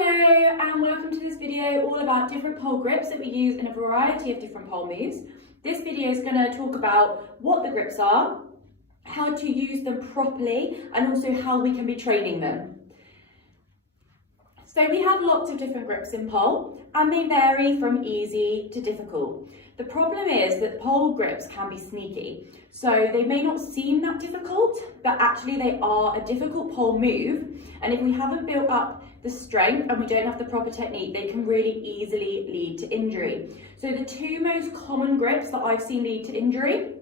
Hello and welcome to this video all about different pole grips that we use in a variety of different pole moves. This video is going to talk about what the grips are, how to use them properly, and also how we can be training them. So we have lots of different grips in pole and they vary from easy to difficult. The problem is that pole grips can be sneaky. So they may not seem that difficult, but actually they are a difficult pole move. And if we haven't built up the strength and we don't have the proper technique, they can really easily lead to injury. So the two most common grips that I've seen lead to injury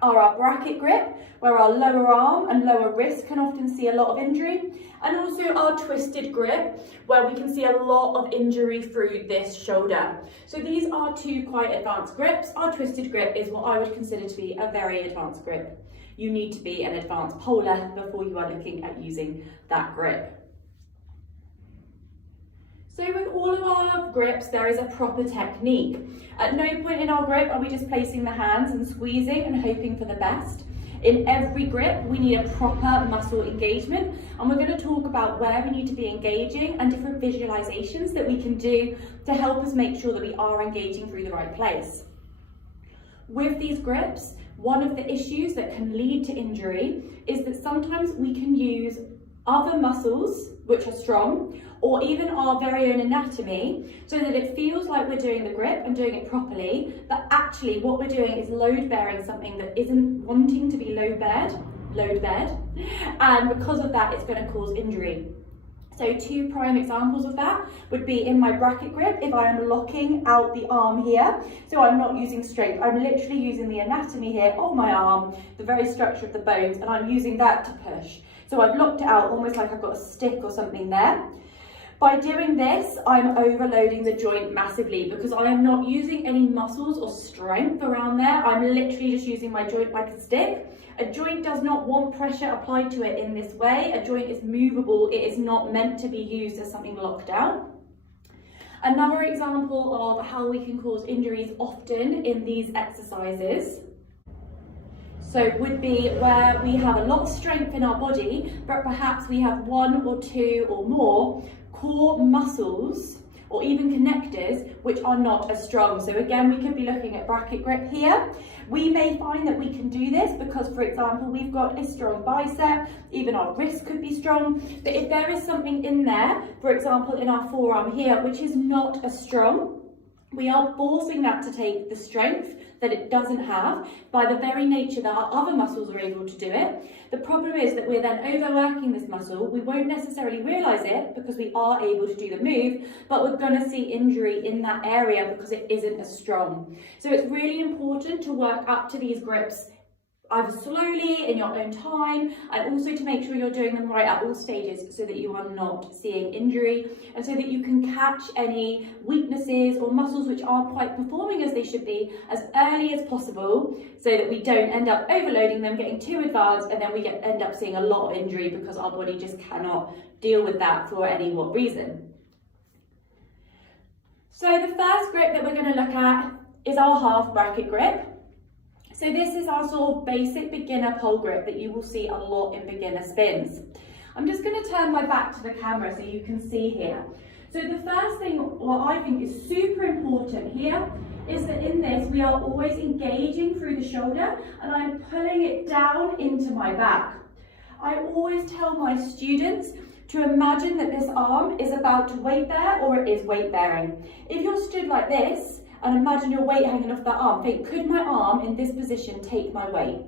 are our bracket grip, where our lower arm and lower wrist can often see a lot of injury, and also our twisted grip, where we can see a lot of injury through this shoulder. So these are two quite advanced grips. Our twisted grip is what I would consider to be a very advanced grip. You need to be an advanced poler before you are looking at using that grip. So with all of our grips, there is a proper technique. At no point in our grip are we just placing the hands and squeezing and hoping for the best. In every grip, we need a proper muscle engagement, and we're going to talk about where we need to be engaging and different visualizations that we can do to help us make sure that we are engaging through the right place. With these grips, one of the issues that can lead to injury is that sometimes we can use other muscles which are strong, or even our very own anatomy, so that it feels like we're doing the grip and doing it properly, but actually what we're doing is load bearing something that isn't wanting to be load beared, and because of that it's going to cause injury. So two prime examples of that would be in my bracket grip, if I am locking out the arm here, so I'm not using strength, I'm literally using the anatomy here of my arm, the very structure of the bones, and I'm using that to push. So I've locked it out almost like I've got a stick or something there. By doing this, I'm overloading the joint massively because I am not using any muscles or strength around there. I'm literally just using my joint like a stick. A joint does not want pressure applied to it in this way. A joint is movable. It is not meant to be used as something locked down. Another example of how we can cause injuries often in these exercises would be where we have a lot of strength in our body, but perhaps we have one or two or more core muscles or even connectors which are not as strong. So again, we could be looking at bracket grip here. We may find that we can do this because, for example, we've got a strong bicep, even our wrist could be strong. But if there is something in there, for example, in our forearm here, which is not as strong, we are forcing that to take the strength that it doesn't have by the very nature that our other muscles are able to do it. The problem is that we're then overworking this muscle. We won't necessarily realise it because we are able to do the move, but we're going to see injury in that area because it isn't as strong. So it's really important to work up to these grips either slowly in your own time, and also to make sure you're doing them right at all stages so that you are not seeing injury, and so that you can catch any weaknesses or muscles which aren't quite performing as they should be as early as possible, so that we don't end up overloading them, getting too advanced, and then we end up seeing a lot of injury because our body just cannot deal with that for any what reason. So the first grip that we're going to look at is our half bracket grip. So this is our sort of basic beginner pole grip that you will see a lot in beginner spins. I'm just going to turn my back to the camera so you can see here. So the first thing, what I think is super important here, is that in this we are always engaging through the shoulder and I'm pulling it down into my back. I always tell my students to imagine that this arm is about to weight bear or it is weight bearing. If you're stood like this, and imagine your weight hanging off that arm. Think, could my arm in this position take my weight?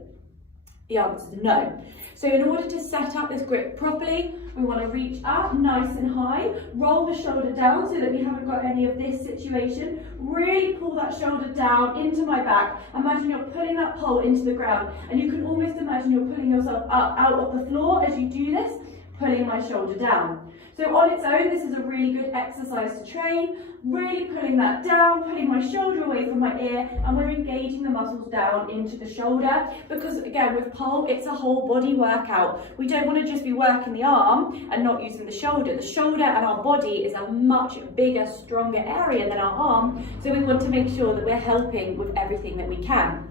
The answer is no. So in order to set up this grip properly, we want to reach up nice and high, roll the shoulder down so that we haven't got any of this situation. Really pull that shoulder down into my back. Imagine you're pulling that pole into the ground, and you can almost imagine you're pulling yourself up out of the floor as you do this, pulling my shoulder down. So on its own, this is a really good exercise to train, really pulling that down, putting my shoulder away from my ear, and we're engaging the muscles down into the shoulder, because again, with pole, it's a whole body workout. We don't want to just be working the arm and not using the shoulder. The shoulder and our body is a much bigger, stronger area than our arm, so we want to make sure that we're helping with everything that we can.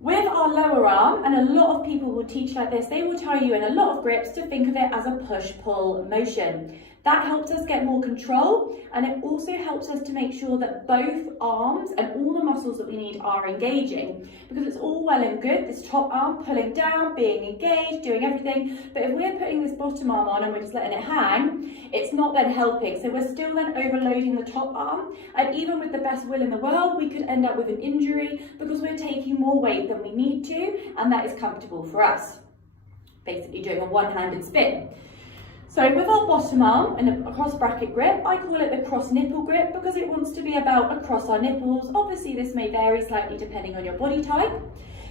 With our lower arm, and a lot of people will teach like this, they will tell you in a lot of grips to think of it as a push-pull motion. That helps us get more control, and it also helps us to make sure that both arms and all the muscles that we need are engaging, because it's all well and good, this top arm pulling down, being engaged, doing everything, but if we're putting this bottom arm on and we're just letting it hang, it's not then helping. So we're still then overloading the top arm, and even with the best will in the world, we could end up with an injury because we're taking more weight than we need to, and that is comfortable for us. Basically doing a one-handed spin. So with our bottom arm and a cross bracket grip, I call it the cross nipple grip because it wants to be about across our nipples. Obviously this may vary slightly depending on your body type,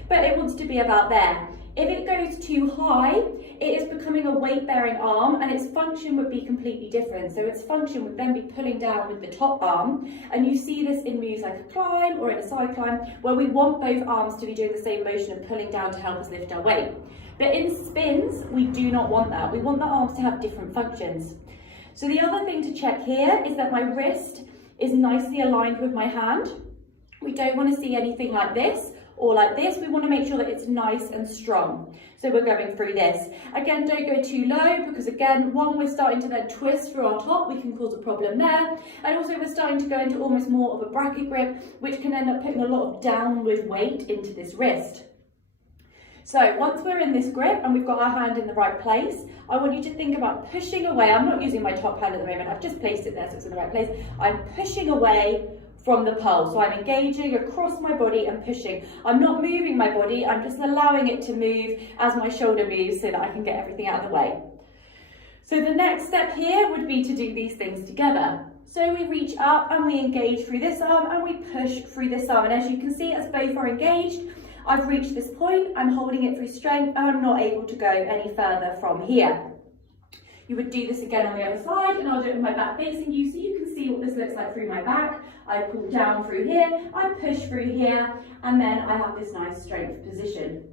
but it wants to be about there. If it goes too high, it is becoming a weight-bearing arm and its function would be completely different. So its function would then be pulling down with the top arm, and you see this in moves like a climb or in a side climb where we want both arms to be doing the same motion and pulling down to help us lift our weight. But in spins, we do not want that. We want the arms to have different functions. So the other thing to check here is that my wrist is nicely aligned with my hand. We don't want to see anything like this or like this. We want to make sure that it's nice and strong. So we're going through this. Again, don't go too low because again, one, we're starting to then twist through our top, we can cause a problem there. And also we're starting to go into almost more of a bracket grip, which can end up putting a lot of downward weight into this wrist. So once we're in this grip and we've got our hand in the right place, I want you to think about pushing away. I'm not using my top hand at the moment, I've just placed it there so it's in the right place. I'm pushing away from the pole. So I'm engaging across my body and pushing. I'm not moving my body, I'm just allowing it to move as my shoulder moves so that I can get everything out of the way. So the next step here would be to do these things together. So we reach up and we engage through this arm and we push through this arm. And as you can see, as both are engaged, I've reached this point, I'm holding it through strength, and I'm not able to go any further from here. You would do this again on the other side, and I'll do it with my back facing you so you can see what this looks like through my back. I pull down through here, I push through here, and then I have this nice strength position.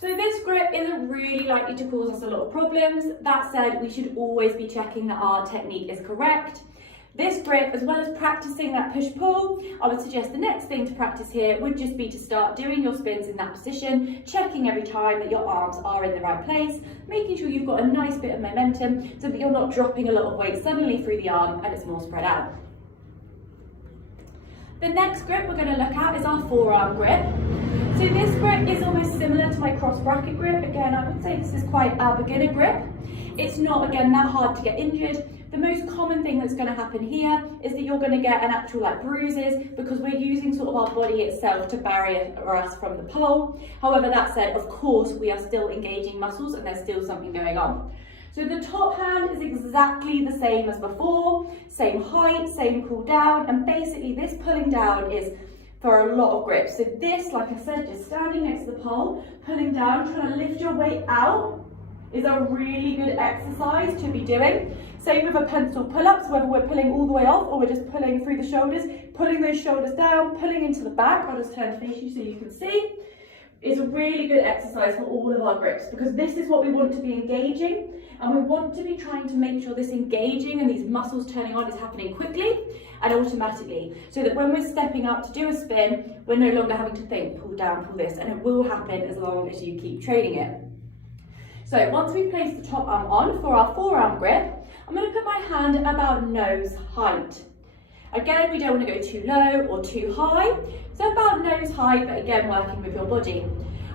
So this grip isn't really likely to cause us a lot of problems. That said, we should always be checking that our technique is correct. This grip, as well as practicing that push-pull, I would suggest the next thing to practice here would just be to start doing your spins in that position, checking every time that your arms are in the right place, making sure you've got a nice bit of momentum so that you're not dropping a lot of weight suddenly through the arm and it's more spread out. The next grip we're going to look at is our forearm grip. So this grip is almost similar to my cross bracket grip. Again, I would say this is quite a beginner grip. It's not, again, that hard to get injured. The most common thing that's going to happen here is that you're going to get an actual bruises because we're using sort of our body itself to barrier us from the pole. However, that said, of course, we are still engaging muscles and there's still something going on. So the top hand is exactly the same as before, same height, same pull down, and basically this pulling down is for a lot of grips. So this, like I said, just standing next to the pole, pulling down, trying to lift your weight out is a really good exercise to be doing. Same with a pencil pull-ups, whether we're pulling all the way off or we're just pulling through the shoulders, pulling those shoulders down, pulling into the back. I'll just turn to face you so you can see. It's a really good exercise for all of our grips because this is what we want to be engaging, and we want to be trying to make sure this engaging and these muscles turning on is happening quickly and automatically, so that when we're stepping up to do a spin, we're no longer having to think, pull down, pull this, and it will happen as long as you keep training it. So once we've placed the top arm on for our forearm grip, I'm going to put my hand about nose height. Again, we don't want to go too low or too high, so about nose height, but again, working with your body.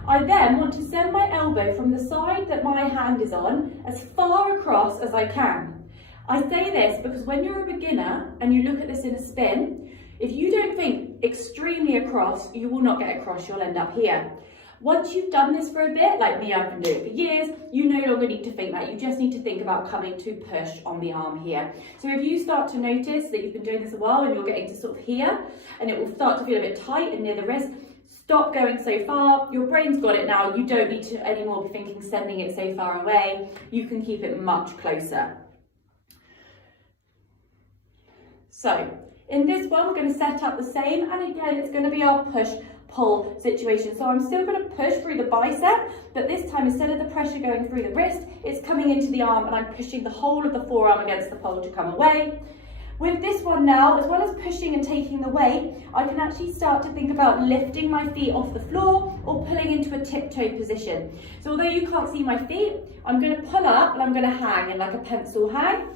I then want to send my elbow from the side that my hand is on as far across as I can. I say this because when you're a beginner and you look at this in a spin, if you don't think extremely across, you will not get across, you'll end up here. Once you've done this for a bit, like me, I've been doing it for years, you no longer need to think that. You just need to think about coming to push on the arm here. So if you start to notice that you've been doing this a while and you're getting to sort of here, and it will start to feel a bit tight and near the wrist, stop going so far. Your brain's got it now. You don't need to anymore be thinking sending it so far away. You can keep it much closer. So in this one, we're going to set up the same, and again, it's going to be our push-pull situation. So I'm still going to push through the bicep, but this time, instead of the pressure going through the wrist, it's coming into the arm, and I'm pushing the whole of the forearm against the pole to come away. With this one now, as well as pushing and taking the weight, I can actually start to think about lifting my feet off the floor or pulling into a tiptoe position. So although you can't see my feet, I'm going to pull up and I'm going to hang in like a pencil hang.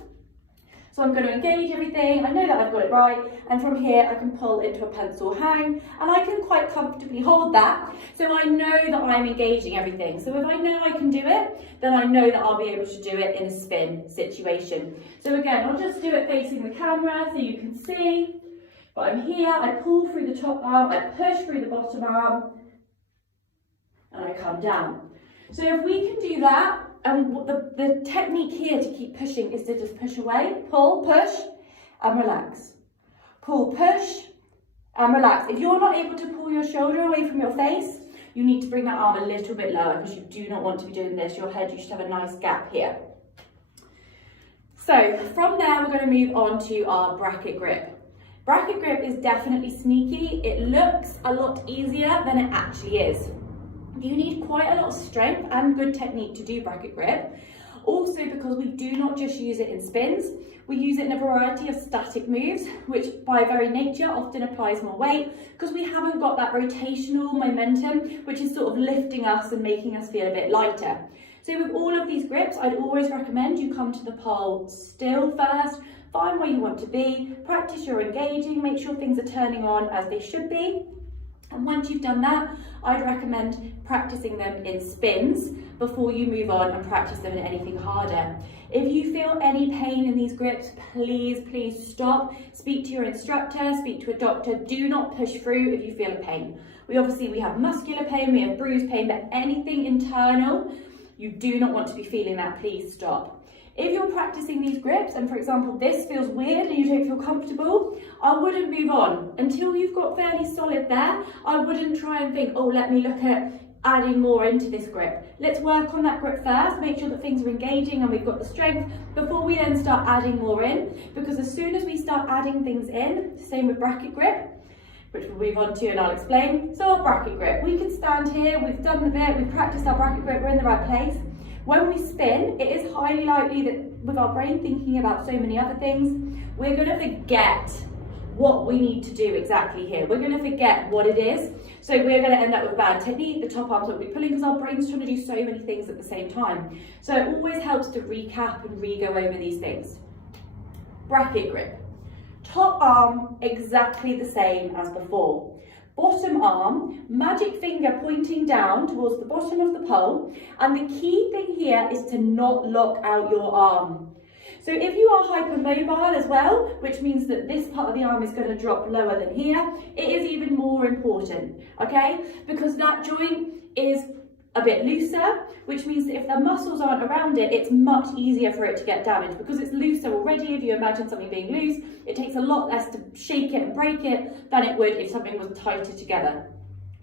So I'm going to engage everything, I know that I've got it right, and from here I can pull into a pencil hang, and I can quite comfortably hold that, so I know that I'm engaging everything. So if I know I can do it, then I know that I'll be able to do it in a spin situation. So again, I'll just do it facing the camera so you can see. But I'm here, I pull through the top arm, I push through the bottom arm, and I come down. So if we can do that, and the technique here to keep pushing is to just push away, pull, push, and relax. Pull, push, and relax. If you're not able to pull your shoulder away from your face, you need to bring that arm a little bit lower because you do not want to be doing this. Your head, you should have a nice gap here. So from there, we're going to move on to our bracket grip. Bracket grip is definitely sneaky. It looks a lot easier than it actually is. You need quite a lot of strength and good technique to do bracket grip. Also because we do not just use it in spins, we use it in a variety of static moves, which by very nature often applies more weight because we haven't got that rotational momentum, which is sort of lifting us and making us feel a bit lighter. So with all of these grips, I'd always recommend you come to the pole still first, find where you want to be, practice your engaging, make sure things are turning on as they should be. And once you've done that, I'd recommend practicing them in spins before you move on and practice them in anything harder. If you feel any pain in these grips, please stop. Speak to your instructor, speak to a doctor. Do not push through if you feel a pain. We have muscular pain, we have bruise pain, but anything internal, you do not want to be feeling that, please stop. If you're practicing these grips and for example this feels weird and you don't feel comfortable, I wouldn't move on. Until you've got fairly solid there, I wouldn't try and think, oh, let me look at adding more into this grip. Let's work on that grip first, make sure that things are engaging and we've got the strength before we then start adding more in, because as soon as we start adding things in, same with bracket grip, which we'll move on to and I'll explain. So our bracket grip, we can stand here, we've done the bit, we've practiced our bracket grip, we're in the right place. When we spin, it is highly likely that with our brain thinking about so many other things, we're going to forget what we need to do exactly here. We're going to forget what it is. So we're going to end up with bad technique, the top arms will be pulling because our brain's trying to do so many things at the same time. So it always helps to recap and re-go over these things. Bracket grip. Top arm, exactly the same as before. Bottom arm, magic finger pointing down towards the bottom of the pole, and the key thing here is to not lock out your arm. So if you are hypermobile as well, which means that this part of the arm is going to drop lower than here, it is even more important, okay? Because that joint is a bit looser, which means that if the muscles aren't around it, it's much easier for it to get damaged because it's looser already. If you imagine something being loose, it takes a lot less to shake it and break it than it would if something was tighter together.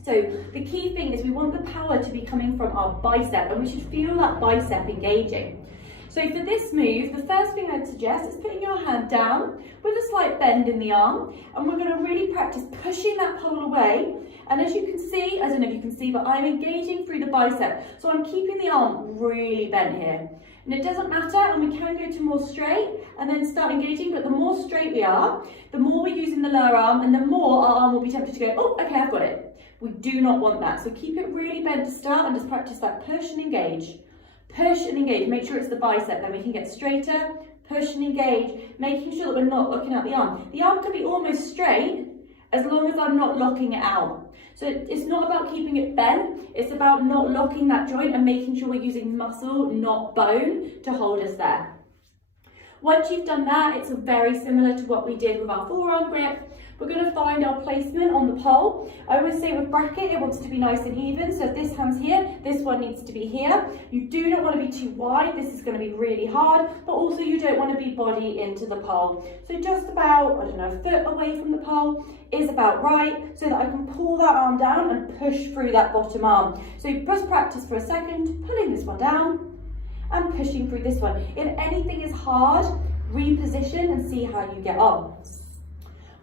So the key thing is we want the power to be coming from our bicep, and we should feel that bicep engaging. So for this move, the first thing I'd suggest is putting your hand down with a slight bend in the arm, and we're going to really practice pushing that pole away. And as you can see, I don't know if you can see, but I'm engaging through the bicep. So I'm keeping the arm really bent here. And it doesn't matter, and we can go to more straight and then start engaging, but the more straight we are, the more we're using the lower arm, and the more our arm will be tempted to go, oh, okay, I've got it. We do not want that. So keep it really bent to start and just practice that push and engage. Push and engage, make sure it's the bicep, then we can get straighter, push and engage, making sure that we're not locking out the arm. The arm can be almost straight as long as I'm not locking it out. So it's not about keeping it bent, it's about not locking that joint and making sure we're using muscle, not bone, to hold us there. Once you've done that, it's very similar to what we did with our forearm grip. We're going to find our placement on the pole. I always say with bracket, it wants to be nice and even. So if this hand's here, this one needs to be here. You do not want to be too wide. This is going to be really hard, but also you don't want to be body into the pole. So just about, I don't know, a foot away from the pole is about right, so that I can pull that arm down and push through that bottom arm. So just practice for a second, pulling this one down and pushing through this one. If anything is hard, reposition and see how you get on.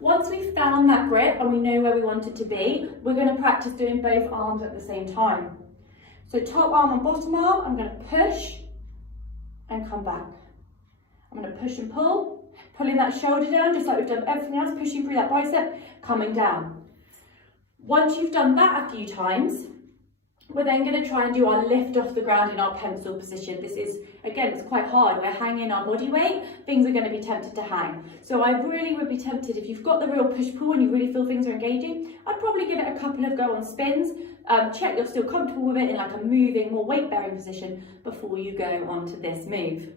Once we've found that grip and we know where we want it to be, we're going to practice doing both arms at the same time. So top arm and bottom arm, I'm going to push and come back. I'm going to push and pull, Pulling that shoulder down, just like we've done everything else, pushing through that bicep, coming down. Once you've done that a few times, we're then going to try and do our lift off the ground in our pencil position. This is, again, it's quite hard. We're hanging our body weight. Things are going to be tempted to hang. So I really would be tempted, if you've got the real push-pull and you really feel things are engaging, I'd probably give it a couple of go-on spins. Check you're still comfortable with it in like a moving, more weight-bearing position before you go on to this move.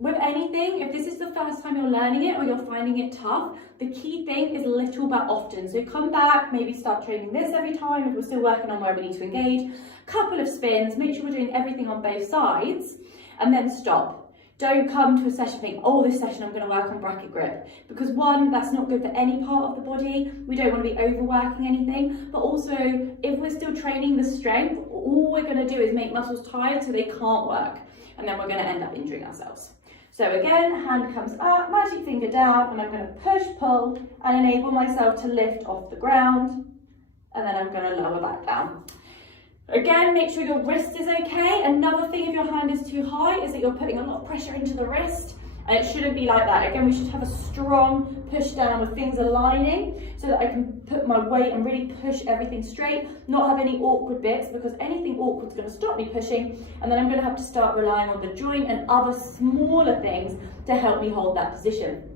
With anything, if this is the first time you're learning it or you're finding it tough, the key thing is little but often. So come back, maybe start training this every time if we're still working on where we need to engage. Couple of spins, make sure we're doing everything on both sides, and then stop. Don't come to a session thinking, oh, this session I'm going to work on bracket grip. Because one, that's not good for any part of the body. We don't want to be overworking anything. But also, if we're still training the strength, all we're going to do is make muscles tired so they can't work. And then we're going to end up injuring ourselves. So again, hand comes up, magic finger down, and I'm going to push, pull, and enable myself to lift off the ground. And then I'm going to lower back down. Again, make sure your wrist is okay. Another thing, if your hand is too high, is that you're putting a lot of pressure into the wrist. And it shouldn't be like that. Again, we should have a strong push down with things aligning so that I can put my weight and really push everything straight, not have any awkward bits, because anything awkward is going to stop me pushing, and then I'm going to have to start relying on the joint and other smaller things to help me hold that position.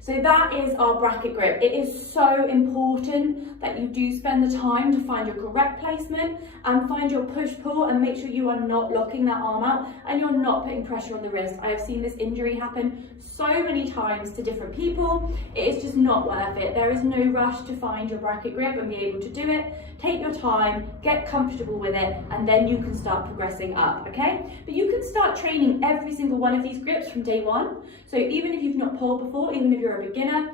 So that is our bracket grip. It is so important that you do spend the time to find your correct placement and find your push-pull and make sure you are not locking that arm out and you're not putting pressure on the wrist. I have seen this injury happen so many times to different people. It is just not worth it. There is no rush to find your bracket grip and be able to do it. Take your time, get comfortable with it, and then you can start progressing up, okay? But you can start training every single one of these grips from day one. So even if you've not pulled before, even if you're a beginner,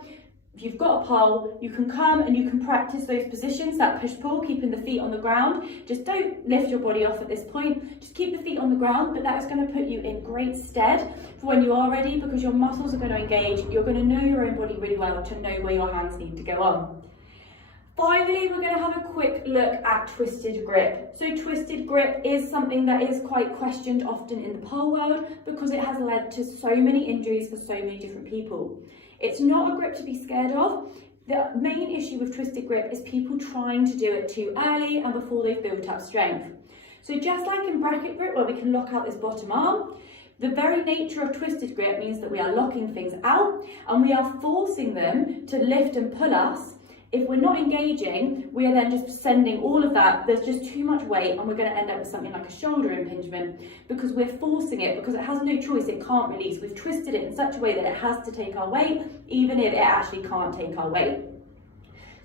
if you've got a pole, you can come and you can practice those positions, that push-pull, keeping the feet on the ground. Just don't lift your body off at this point. Just keep the feet on the ground, but that is going to put you in great stead for when you are ready, because your muscles are going to engage. You're going to know your own body really well to know where your hands need to go on. Finally, we're going to have a quick look at twisted grip. So twisted grip is something that is quite questioned often in the pole world because it has led to so many injuries for so many different people. It's not a grip to be scared of. The main issue with twisted grip is people trying to do it too early and before they've built up strength. So just like in bracket grip, where we can lock out this bottom arm, the very nature of twisted grip means that we are locking things out and we are forcing them to lift and pull us. If we're not engaging, we are then just sending all of that, there's just too much weight and we're going to end up with something like a shoulder impingement because we're forcing it, because it has no choice, it can't release. We've twisted it in such a way that it has to take our weight, even if it actually can't take our weight.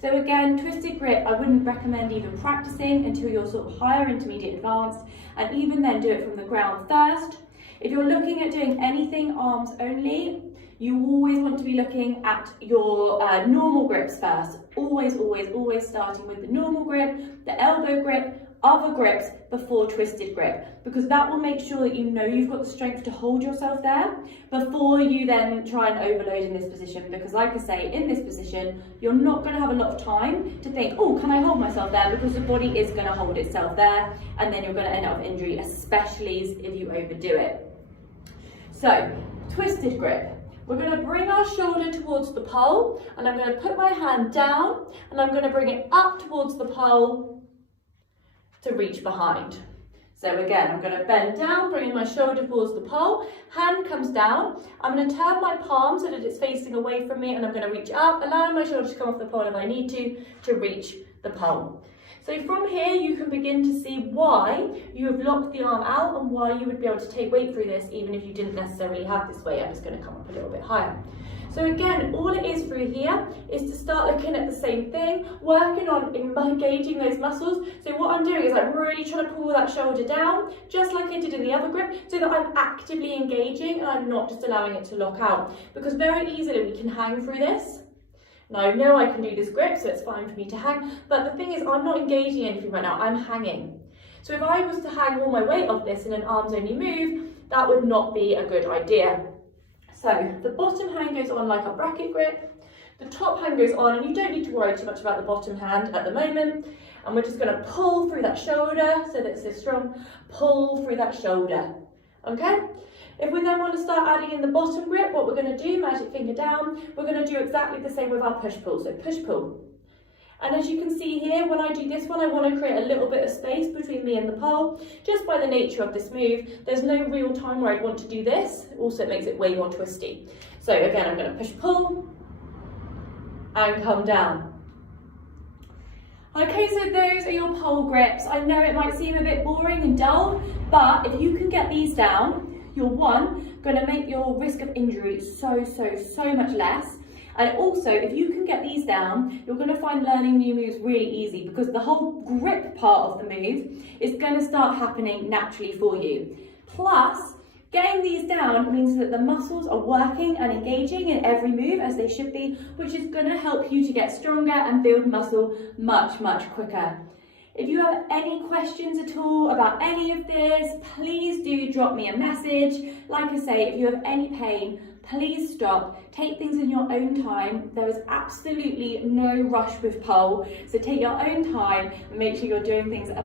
So again, twisted grip, I wouldn't recommend even practicing until you're sort of higher intermediate advanced, and even then do it from the ground first. If you're looking at doing anything arms only, you always want to be looking at your normal grips first. Always, always, always starting with the normal grip, the elbow grip, other grips before twisted grip, because that will make sure that you know you've got the strength to hold yourself there before you then try and overload in this position. Because like I say, in this position, you're not going to have a lot of time to think, oh, can I hold myself there? Because the body is going to hold itself there, and then you're going to end up with injury, especially if you overdo it. So, twisted grip. We're going to bring our shoulder towards the pole, and I'm going to put my hand down and I'm going to bring it up towards the pole to reach behind. So again, I'm going to bend down, bringing my shoulder towards the pole, hand comes down. I'm going to turn my palm so that it's facing away from me, and I'm going to reach up, allowing my shoulder to come off the pole if I need to reach the pole. So from here, you can begin to see why you have locked the arm out and why you would be able to take weight through this, even if you didn't necessarily have this weight. I'm just going to come up a little bit higher. So again, all it is through here is to start looking at the same thing, working on engaging those muscles. So what I'm doing is I'm really trying to pull that shoulder down, just like I did in the other grip, so that I'm actively engaging and I'm not just allowing it to lock out. Because very easily we can hang through this. Now I know I can do this grip, so it's fine for me to hang, but the thing is I'm not engaging anything right now, I'm hanging. So if I was to hang all my weight off this in an arms only move, that would not be a good idea. So the bottom hand goes on like a bracket grip, the top hand goes on, and you don't need to worry too much about the bottom hand at the moment. And we're just going to pull through that shoulder so that it's so strong, pull through that shoulder, okay? If we then want to start adding in the bottom grip, what we're going to do, magic finger down, we're going to do exactly the same with our push-pull. So push-pull. And as you can see here, when I do this one, I want to create a little bit of space between me and the pole, just by the nature of this move. There's no real time where I'd want to do this. Also, it makes it way more twisty. So again, I'm going to push-pull and come down. Okay, so those are your pole grips. I know it might seem a bit boring and dull, but if you can get these down, you're going to make your risk of injury so much less. And also, if you can get these down, you're going to find learning new moves really easy, because the whole grip part of the move is going to start happening naturally for you. Plus, getting these down means that the muscles are working and engaging in every move as they should be, which is going to help you to get stronger and build muscle much quicker. If you have any questions at all about any of this, please do drop me a message. Like I say, if you have any pain, please stop. Take things in your own time. There is absolutely no rush with pole, so take your own time and make sure you're doing things